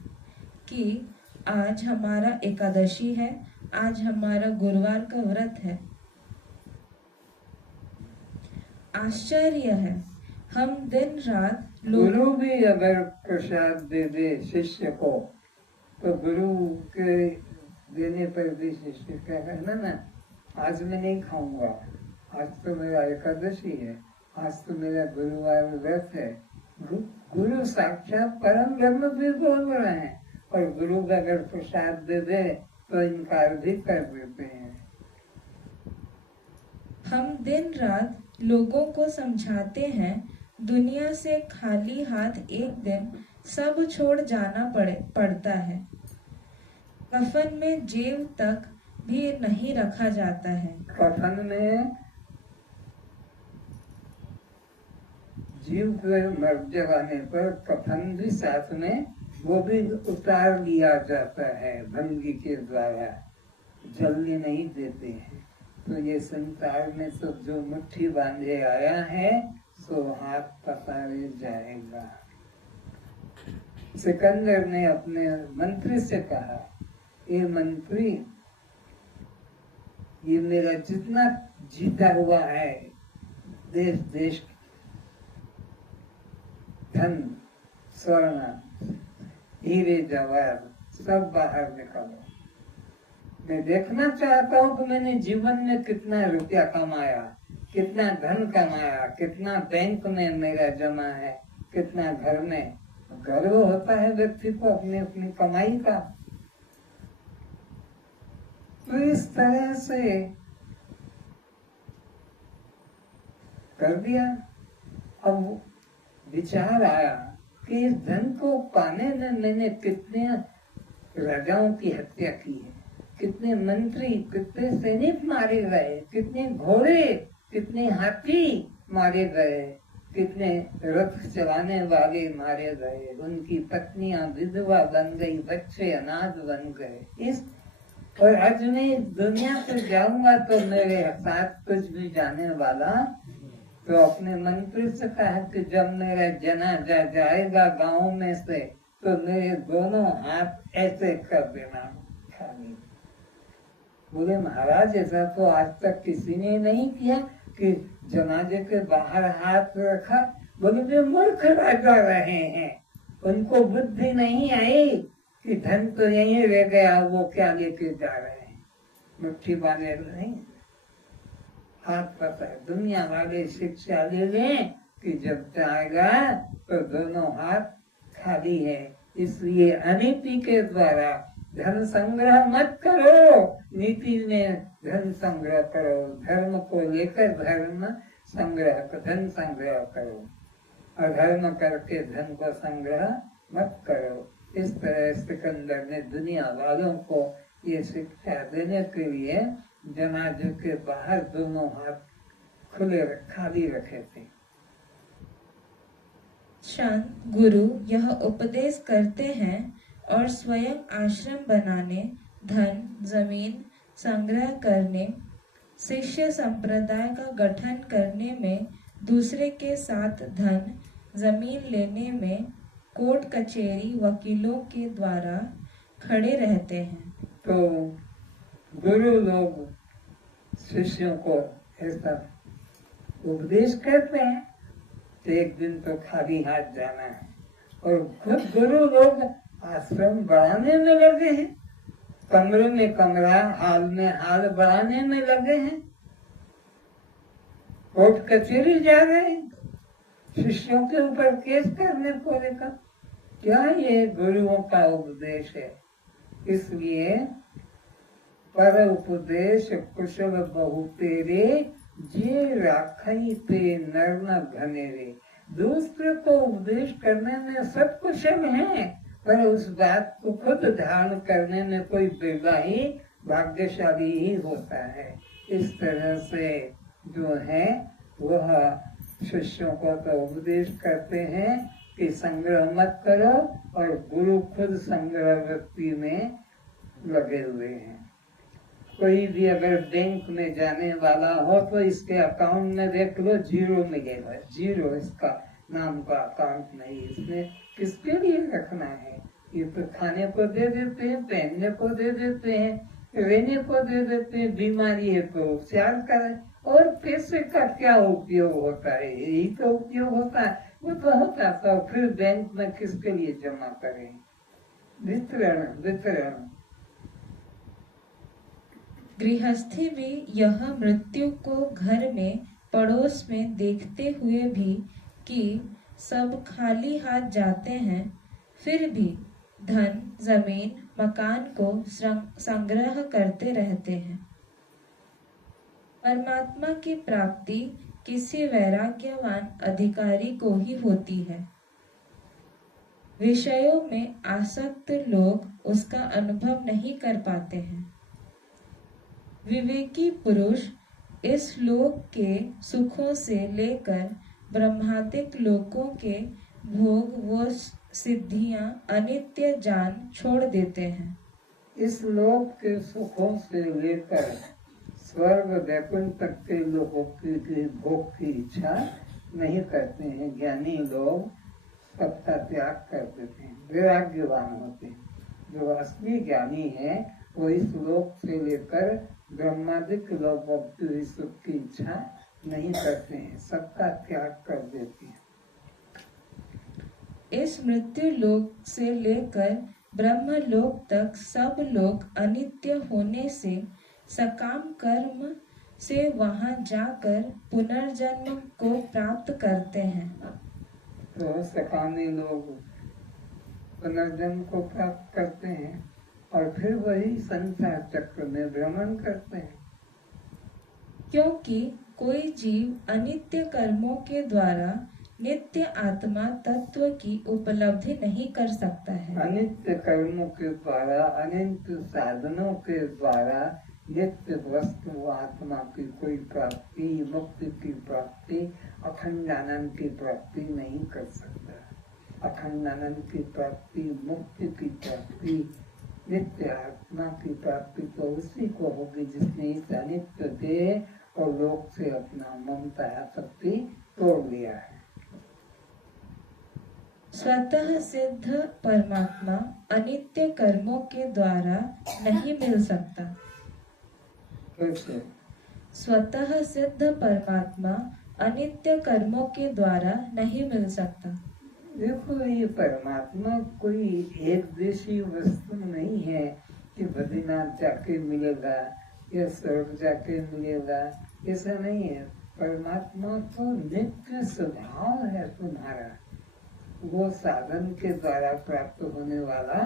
कि आज हमारा एकादशी है, आज हमारा गुरुवार का व्रत है। आश्चर्य है, हम दिन रात गुरु भी अगर प्रसाद दे दे शिष्य को तो गुरु के देने पर भी शिष्य कहेगा ना आज मैं नहीं खाऊंगा, आज तो मेरा एकादशी है, आज तो मेरा गुरुवार व्रत है। गुरु साक्षात परम ब्रह्म भी बोल रहे हैं और गुरु अगर प्रसाद दे दे तो इनकार भी कर देते हैं। हम दिन रात लोगों को समझाते हैं दुनिया से खाली हाथ एक दिन सब छोड़ जाना पड़ता है। कफन में जेब तक भी नहीं रखा जाता है। कफन में जीव के मर जाने पर कफन भी साथ में वो भी उतार लिया जाता है भंगी के द्वारा, जलने नहीं देते हैं। तो ये संसार में तो जो मुट्ठी बांधे आया है सो हाथ पसारे जाएगा। सिकंदर ने अपने मंत्री से कहा, ये मंत्री ये मेरा जितना जीता हुआ है देश देश धन स्वर्ण हीरे जवाहर सब बाहर निकालो। मैं देखना चाहता हूँ कि मैंने जीवन में कितना रुपया कमाया, कितना धन कमाया, कितना बैंक में मेरा जमा है, कितना घर में। गर्व होता है व्यक्ति को अपनी अपनी कमाई का। तो इस तरह से कर दिया। अब विचार आया कि इस धन को पाने में मैंने कितने राजाओं की हत्या की है, कितने मंत्री, कितने सैनिक मारे गए, कितने घोड़े, कितने हाथी मारे गए, कितने रथ चलाने वाले मारे गए, उनकी पत्नियां विधवा बन गई, बच्चे अनाथ बन गए। इस और आज मैं दुनिया से जाऊंगा तो मेरे साथ कुछ भी जाने वाला। तो अपने मंत्री से कहा कि जब मेरा जनाजा जाएगा गांव में से तो मेरे दोनों हाथ ऐसे कर देना खाली। बोले महाराज ऐसा तो आज तक किसी ने नहीं किया कि जनाजे के बाहर हाथ रखा। बोले वे मूर्ख राजा रहे हैं, उनको बुद्धि नहीं आई कि धन तो यहीं रह गया, वो क्या लेके जा रहे हैं, मुट्ठी बांधे नहीं हाथ पता है। दुनिया वाले शिक्षा ले लें कि जब जाएगा तो दोनों हाथ खाली है। इसलिए अनीति के द्वारा धन संग्रह मत करो, नीति में धन संग्रह करो। धर्म को लेकर धर्म संग्रह, धन संग्रह करो, अधर्म करके धन को संग्रह मत करो। इस तरह सिकंदर ने दुनिया वालों को ये शिक्षा देने के लिए जनाजे के बाहर दोनों हाथ खुले खाली रखे थे। संत गुरु यह उपदेश करते हैं और स्वयं आश्रम बनाने, धन जमीन संग्रह करने, शिष्य संप्रदाय का गठन करने में, दूसरे के साथ धन जमीन लेने में, कोर्ट कचहरी वकीलों के द्वारा खड़े रहते हैं। तो गुरु लोग शिष्यों को ऐसा उपदेश करते हैं तो एक दिन तो खाली हाथ जाना है। और खुद गुरु लोग आश्रम बढ़ाने में लगे हैं, कमरे में कमरा, हाल में हाल बढ़ाने में लगे हैं, कोर्ट कचहरी जा रहे हैं शिष्यों के ऊपर केस करने को लेकर। क्या ये गुरुओं का उपदेश है? इसलिए पर उपदेश कुशल बहु तेरे, जे राखई पे नर न घनेरे। दूसरे को उपदेश करने में सब कुशल है, पर उस बात को खुद धारण करने में कोई विवाही भाग्यशाली ही होता है। इस तरह से जो है वह शिष्यों को तो उपदेश करते हैं कि संग्रह मत करो, और गुरु खुद संग्रह वृत्ति में लगे हुए हैं। कोई भी अगर बैंक में जाने वाला हो तो इसके अकाउंट में देख लो 0 मिलेगा, 0 इसका नाम का अकाउंट नहीं। इसमें किसके लिए रखना है? ये तो खाने को दे देते हैं, पहनने को दे देते हैं, रहने को दे देते हैं, बीमारी है तो उपचार करें, और पैसे का क्या उपयोग होता है? यही तो उपयोग होता है। वो तो होता था, फिर बैंक में किसके लिए जमा करें? वितरण। गृहस्थी भी यह मृत्यु को घर में पड़ोस में देखते हुए भी कि सब खाली हाथ जाते हैं, फिर भी धन जमीन मकान को संग्रह करते रहते हैं। परमात्मा की प्राप्ति किसी वैराग्यवान अधिकारी को ही होती है। विषयों में आसक्त लोग उसका अनुभव नहीं कर पाते हैं। विवेकी पुरुष इस लोक के सुखों से लेकर ब्रह्मादिक लोकों के भोग व सिद्धियां अनित्य जान छोड़ देते हैं। इस लोक के सुखों से लेकर स्वर्ग वैकुंठ तक के लोगों की भोग की इच्छा नहीं करते हैं। ज्ञानी लोग सबका त्याग कर देते हैं, वैराग्यवान होते हैं। जो असली ज्ञानी है वो इस लोक से लेकर ब्रह्मादिक लोगों की सुख की इच्छा नहीं करते हैं, सबका त्याग कर देते हैं। इस मृत्यु लोक से लेकर ब्रह्म लोक तक सब लोग अनित्य होने से सकाम कर्म से वहां जाकर पुनर्जन्म को प्राप्त करते हैं। तो सकामी लोग पुनर्जन्म को प्राप्त करते हैं और फिर वही संसार चक्र में भ्रमण करते हैं। क्योंकि कोई जीव अनित्य कर्मों के द्वारा नित्य आत्मा तत्व की उपलब्धि नहीं कर सकता है। अनित्य कर्मों के द्वारा, अनित्य साधनों के द्वारा नित्य वस्तु आत्मा की कोई प्राप्ति, मुक्ति की प्राप्ति, अखंड आनंद की प्राप्ति नहीं कर सकता। अखंड आनंद की प्राप्ति, मुक्ति की प्राप्ति, नित्य आत्मा की प्राप्ति तो उसी को होगी जिसने इस अनित्य देह और लोक से अपना ममता आसक्ति तोड़ लिया है। स्वतः सिद्ध परमात्मा अनित्य कर्मों के द्वारा नहीं मिल सकता। कैसे? स्वतः सिद्ध परमात्मा अनित्य कर्मों के द्वारा नहीं मिल सकता। देखो, ये परमात्मा कोई एक देशी वस्तु नहीं है कि बद्रीनाथ जाके मिलेगा या स्वर्ग जाके मिलेगा, ऐसा नहीं है। परमात्मा तो नित्य स्वभाव है तुम्हारा, वो साधन के द्वारा प्राप्त होने वाला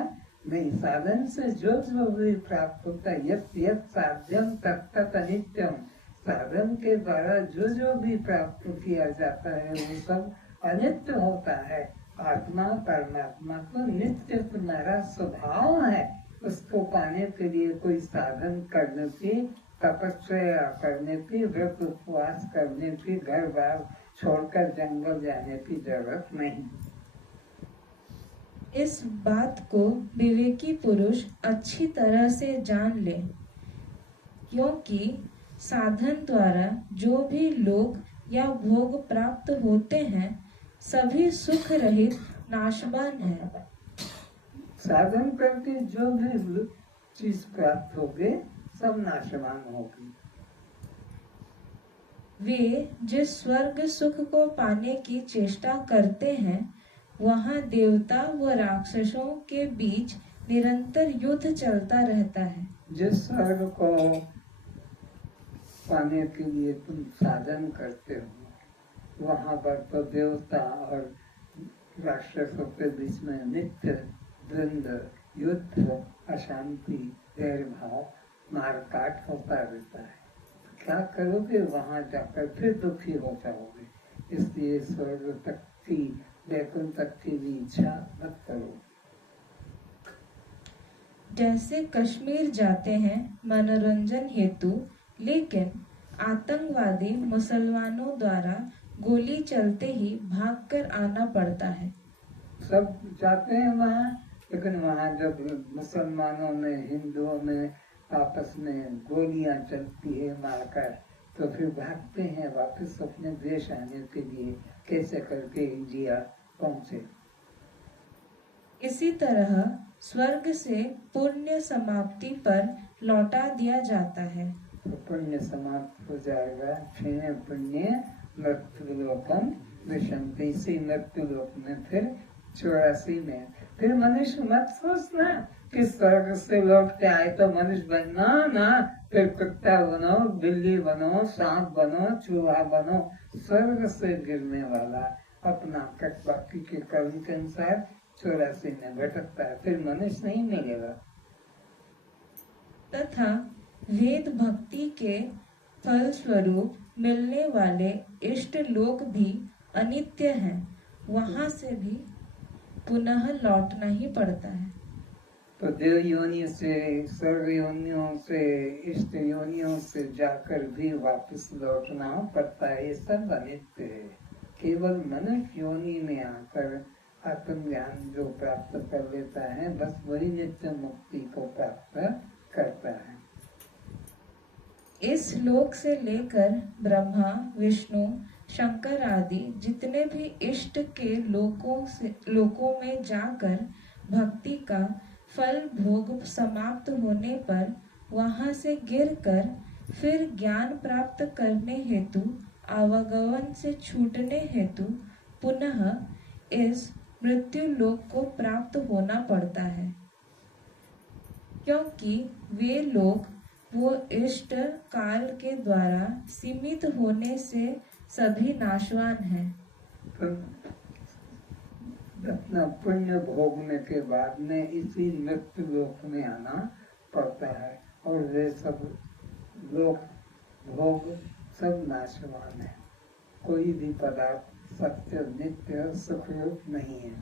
नहीं। साधन से जो भी प्राप्त होता है, यत् यत् साध्यम तत् अनित्यम, साधन के द्वारा जो भी प्राप्त किया जाता है वो सब अनित्य होता है। आत्मा परमात्मा तो नित्य तुम्हारा स्वभाव है। उसको पाने के लिए कोई साधन करने की, तपस्या करने की, व्रत उपवास करने की, घर बार छोड़कर जंगल जाने की जरूरत नहीं। इस बात को विवेकी पुरुष अच्छी तरह से जान ले, क्योंकि साधन द्वारा जो भी लोग या भोग प्राप्त होते हैं सभी सुख रहित नाशवान है। साधन करके जो भी चीज प्राप्त होगी सब नाशवान होगी। वे जिस स्वर्ग सुख को पाने की चेष्टा करते हैं वहाँ देवता व राक्षसों के बीच निरंतर युद्ध चलता रहता है। जिस स्वर्ग को पाने के लिए तुम साधन करते हो वहाँ पर तो देवता और राक्षसों के बीच में नित्य द्वंद्व, युद्ध, अशांति, वैर भाव, मारकाट होता रहता है। क्या करोगे? वहाँ जाकर फिर दुखी हो जाओगे। इसलिए स्वर्ग तक की वैकुंठ तक की भी इच्छा मत करो। जैसे कश्मीर जाते हैं मनोरंजन हेतु, लेकिन आतंकवादी मुसलमानों द्वारा गोली चलते ही भागकर आना पड़ता है। सब जाते हैं वहाँ, लेकिन वहाँ जब मुसलमानों में हिंदुओं में आपस में गोलियां चलती है मारकर, तो फिर भागते हैं वापस अपने देश आने के लिए, कैसे करके इंडिया पहुँचे। इसी तरह स्वर्ग से पुण्य समाप्ति पर लौटा दिया जाता है। तो पुण्य समाप्त हो जाएगा, क्षीण पुण्य मृत्युलोकम विशंति। इसी मृत्युलोक में फिर 84 में फिर मनुष्य मत सोचना कि स्वर्ग से लौट के आए तो मनुष्य बनना ना, फिर कुत्ता बनो, बिल्ली बनो, सांप बनो, चूहा बनो। स्वर्ग से गिरने वाला अपना बाकी के कर्म के अनुसार 84 में भटकता है, फिर मनुष्य नहीं मिलेगा। तथा वेद भक्ति के फल स्वरूप मिलने वाले इष्ट लोक भी अनित्य हैं, वहां से भी पुनः लौटना ही पड़ता है। तो देव योनि से, स्वर्ग योनियों से, इष्ट योनियों से जाकर भी वापस लौटना पड़ता है। ये सब अनित्य है। केवल मनुष्य योनि में आकर आत्मज्ञान जो प्राप्त कर लेता है, बस वही नित्य मुक्ति को प्राप्त करता है। इस लोक से लेकर ब्रह्मा, विष्णु, शंकर आदि जितने भी इष्ट के लोकों में जाकर भक्ति का फल भोग समाप्त होने पर वहां से गिरकर फिर ज्ञान प्राप्त करने हेतु, आवागमन से छूटने हेतु पुनः इस मृत्यु लोक को प्राप्त होना पड़ता है, क्योंकि वे लोग वो इष्ट काल के द्वारा सीमित होने से सभी नाशवान हैं। तो अपना पुण्य भोगने के बाद में इसी मृत्यु लोक में आना पड़ता है, और वे सब लोक भोग सब नाशवान है। कोई भी पदार्थ सत्य नित्य सुखरूप नहीं है।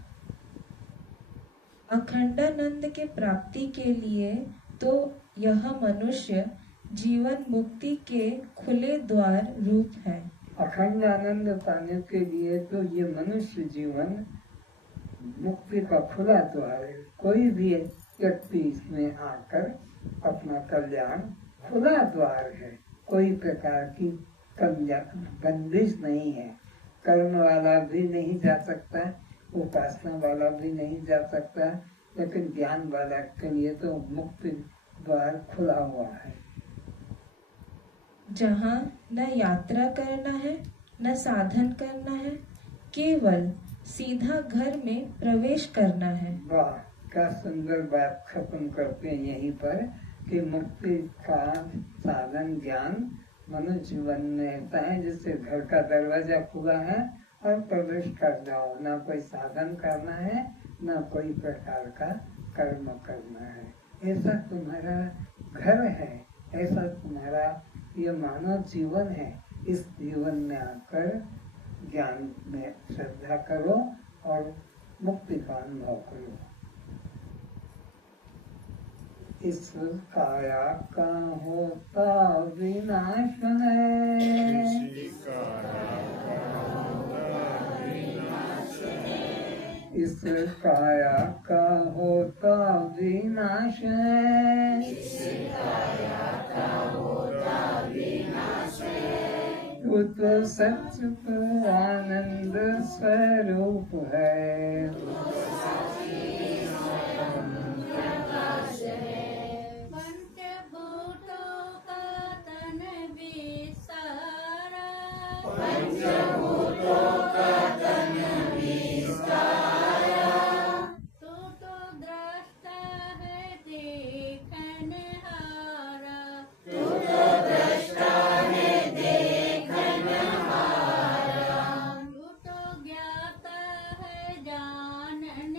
अखंडानंद के प्राप्ति के लिए तो यह मनुष्य जीवन मुक्ति के खुले द्वार रूप है। अखंड आनंद पाने के लिए तो ये मनुष्य जीवन मुक्ति का खुला द्वार है। कोई भी व्यक्ति इसमें आकर अपना कल्याण, खुला द्वार है, कोई प्रकार की बंदिश नहीं है। कर्म वाला भी नहीं जा सकता, उपासना वाला भी नहीं जा सकता, लेकिन ज्ञान वाला के लिए तो मुक्ति द्वार खुला हुआ है। जहाँ न यात्रा करना है, न साधन करना है, केवल सीधा घर में प्रवेश करना है। वाह, क्या सुंदर बात खत्म करते हैं यहीं पर कि मुक्ति का साधन ज्ञान मनुष्य जीवन में ऐसा है जैसे घर का दरवाजा खुला है और प्रवेश कर जाओ। ना कोई साधन करना है, ना कोई प्रकार का कर्म करना है। ऐसा तुम्हारा घर है, ऐसा तुम्हारा ये मानव जीवन है। इस जीवन में आकर ज्ञान में श्रद्धा करो और मुक्ति का अनुभव करो। इस काया का होता विनाश है, इस काया का होता विनाश है, तू तो सच आनंद स्वरूप है। पंचभूतों का तन भी सारा, तू तो दृष्टा है देखनहारा, तू तो ज्ञाता है जाननहारा,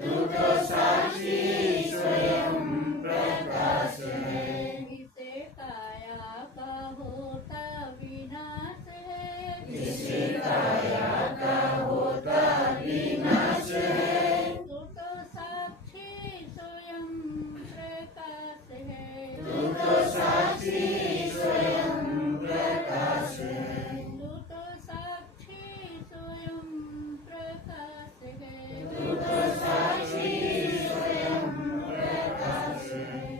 तू तो साक्षी स्वयं प्रकाश है इसे काया का होता विनाश है तू तो साक्षी स्वयं प्रकाश है तू तो साक्षी स्वयं प्रकाश है।